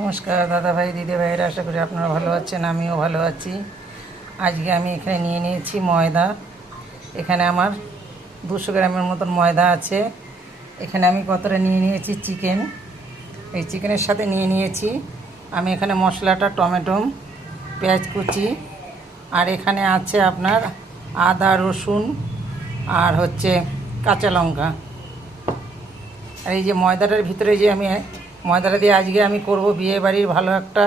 নমস্কার দাদা ভাই দিদি ভাইয়েরা, আশা করি আপনারা ভালো আছেন, আমিও ভালো আছি। আজকে আমি এখানে নিয়ে নিয়েছি ময়দা। এখানে আমার 200 গ্রামের মতন ময়দা আছে। এখানে আমি কতটা নিয়ে নিয়েছি চিকেন। এই চিকেনের সাথে নিয়ে নিয়েছি আমি এখানে মশলাটা টমেটো, পেঁয়াজ কুচি, আর এখানে আছে আপনার আদা রসুন আর কাঁচা লঙ্কা। আর এই যে ময়দাটার ভিতরে যে আমি ময়দাটা দিয়ে আজকে আমি করব বিয়েবাড়ির ভালো একটা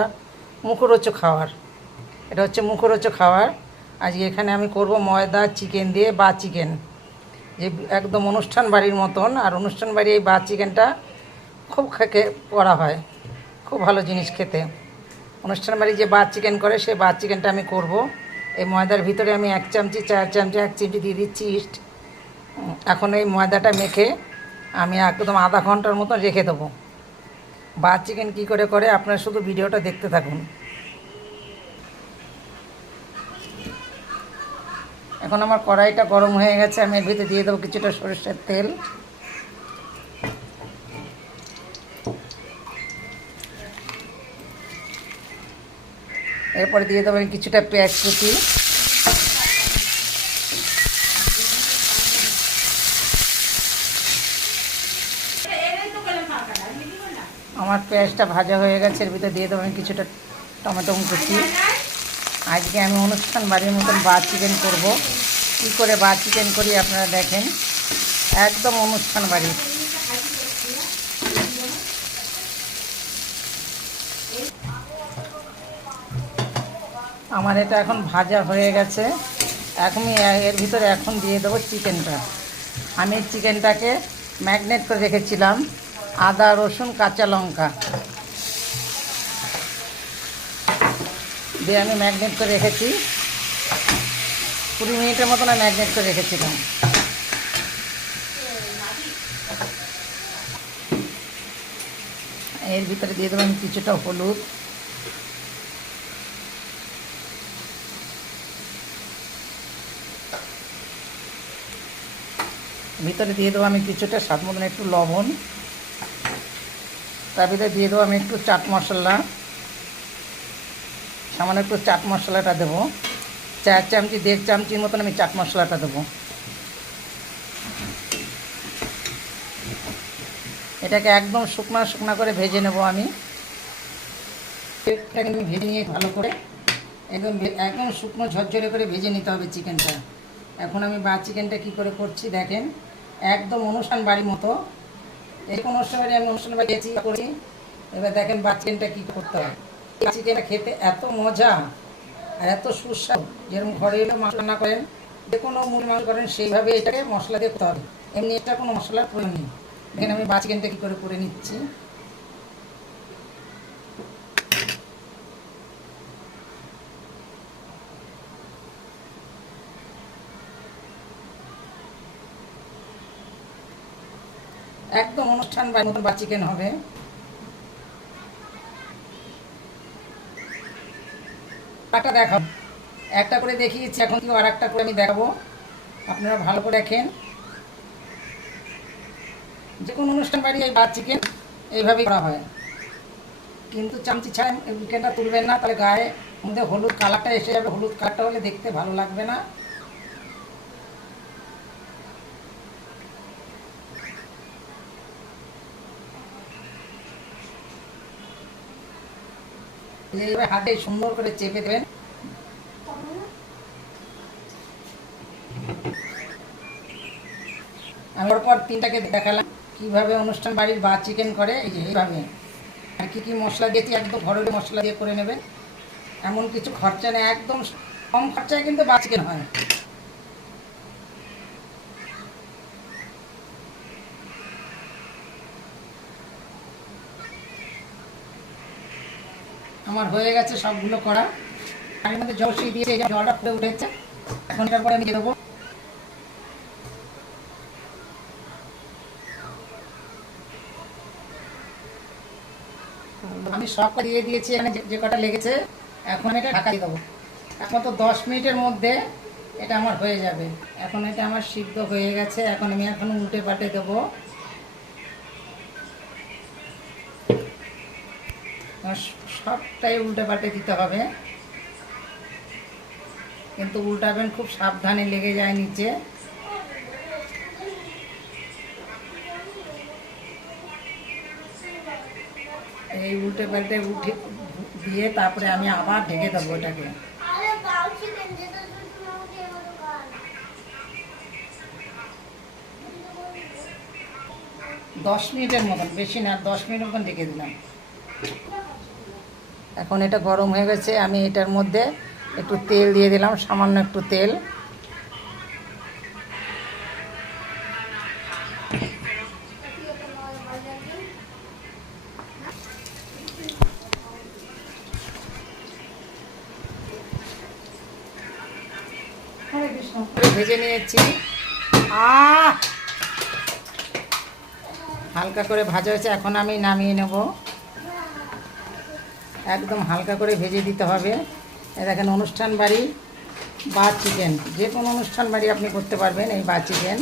মুখরোচক খাবার। এটা হচ্ছে মুখরোচক খাবার। আজকে এখানে আমি করব ময়দা চিকেন দিয়ে বা চিকেন, যে একদম অনুষ্ঠান বাড়ির মতন। আর অনুষ্ঠান বাড়ি এই বা চিকেনটা খুব খেতে করা হয়, খুব ভালো জিনিস খেতে। অনুষ্ঠান বাড়ি যে বা চিকেন করে সেই বা চিকেনটা আমি করব। এই ময়দার ভিতরে আমি 1 চামচি 4 চামচি 1 চিমটি দিয়ে দিচ্ছি ইস্ট। এখন এই ময়দাটা মেখে আমি একদম আধা ঘন্টার মতো রেখে দেবো। বা চিকেন কী করে করে আপনারা শুধু ভিডিওটা দেখতে থাকুন। এখন আমার কড়াইটা গরম হয়ে গেছে, আমি এর ভিতরে দিয়ে দেবো কিছুটা সরষের তেল। এরপরে দিয়ে দেবো কিছুটা পেঁয়াজ কুচি। আমার পেঁয়াজটা ভাজা হয়ে গেছে, এর ভিতরে দিয়ে দেবো আমি কিছুটা টমেটো কুচি। আজকে আমি অনুষ্ঠান বাড়ির মতন বা চিকেন করবো। কী করে বা চিকেন করি আপনারা দেখেন, একদম অনুষ্ঠান বাড়ি। আমার এটা এখন ভাজা হয়ে গেছে। এখন এর ভিতরে এখন দিয়ে দেবো চিকেনটা। আমি চিকেনটাকে ম্যারিনেট করে রেখেছিলাম আদা রসুন কাঁচা লঙ্কা দিয়ে। আমি ম্যারিনেট করে রেখেছি 20 মিনিটের মতন আমি ম্যারিনেট করে রেখেছিলাম। এর ভিতরে দিয়ে দেবো আমি কিছুটা হলুদ, ভিতরে দিয়ে দেবো আমি কিছুটা স্বাদ মতন একটু লবণ। তার ভিতরে দিয়ে দেবো আমি একটু চাট মশলা, সামান্য একটু চাট মশলাটা দেবো। 4 চামচি 1.5 চামচির মতন আমি চাট মশলাটা দেবো। এটাকে একদম শুকনো শুকনো করে ভেজে নেব আমি। এটাকে আমি ভেজে নিয়ে ভালো করে একদম শুকনো ঝরঝরে করে ভেজে নিতে হবে চিকেনটা। এখন আমি বা চিকেনটা কী করে করছি দেখেন, একদম অনুষ্ঠান বাড়ির মতো। এই অনুষ্ঠান বাড়ি আমি অনুষ্ঠান বাড়ি গেছি করি। এবার দেখেন বা চিকেনটা কী করতে হয়। চিকেনটা খেতে এত মজা আর এত সুস্বাদু, যেরকম ঘরে এলে মশলা রান্না করেন, যে কোনো মুড়ি মাংস করেন সেইভাবে এটাকে মশলা দিয়ে করতে হবে। এমনি এটা কোনো মশলার প্রয়োজন নেই। দেখেন আমি বা চিকেনটা কী করে করে নিচ্ছি। একদম অনুষ্ঠান বাড়ির মতো বা চিকেন হবে। একটা দেখাবো, একটা করে দেখিয়েছি, এখন কি আর একটা করে আমি দেখাবো। আপনারা ভালো করে দেখেন। যে কোনো অনুষ্ঠান বাড়ি এই বা চিকেন এইভাবেই করা হয়, কিন্তু চামচি ছাড়া চিকেনটা তুলবেন না, তাহলে গায়ে মধ্যে হলুদ কালারটা এসে যাবে। হলুদ কালারটা হলে দেখতে ভালো লাগবে না। এইভাবে হাতে সুন্দর করে চেপে দেবেন। আমি পর 3টাকে দেখালাম কীভাবে অনুষ্ঠান বাড়ির বা চিকেন করে। এই যে এইভাবে। আর কী কী মশলা দিয়েছি একদম ঘরোয়া মশলা দিয়ে করে নেবেন। এমন কিছু খরচা নেই, একদম কম খরচায় কিন্তু বা চিকেন হয়। আমার হয়ে গেছে সবগুলো করা। আমি মধ্যে জল দিয়েছি, এই জলটা ফুটে উঠেছে। এখন এটার পরে আমি দিয়ে দেবো আমি সব দিয়ে দিয়েছি এখানে যে কটা লেগেছে। এখন এটা ঢাকা দিয়ে দেবো। এখন তো 10 মিনিটের মধ্যে এটা আমার হয়ে যাবে। এখন এটা আমার সিদ্ধ হয়ে গেছে। এখন আমি উল্টে পাল্টে দেবো। সবটাই উল্টে পাল্টে দিতে হবে, কিন্তু উল্টাবেন খুব সাবধানে, লেগে যায় নিচে। এই উল্টে পাল্টে দিয়ে তারপরে আমি আবার ঢেকে দেবো এটাকে। 10 মিনিটের মতন, বেশি না, 10 মিনিট মতন ঢেকে দিলাম। এখন এটা গরম হয়ে গেছে, আমি এটার মধ্যে একটু তেল দিয়ে দিলাম, সামান্য একটু তেল। ভেজে নিয়েছি। হালকা করে ভাজা হয়েছে, এখন আমি নামিয়ে নেব। একদম হালকা করে ভেজে দিতে হবে। দেখেন অনুষ্ঠান বাড়ি বা চিকেন, যে কোনো অনুষ্ঠান বাড়ি আপনি করতে পারবেন এই বা চিকেন।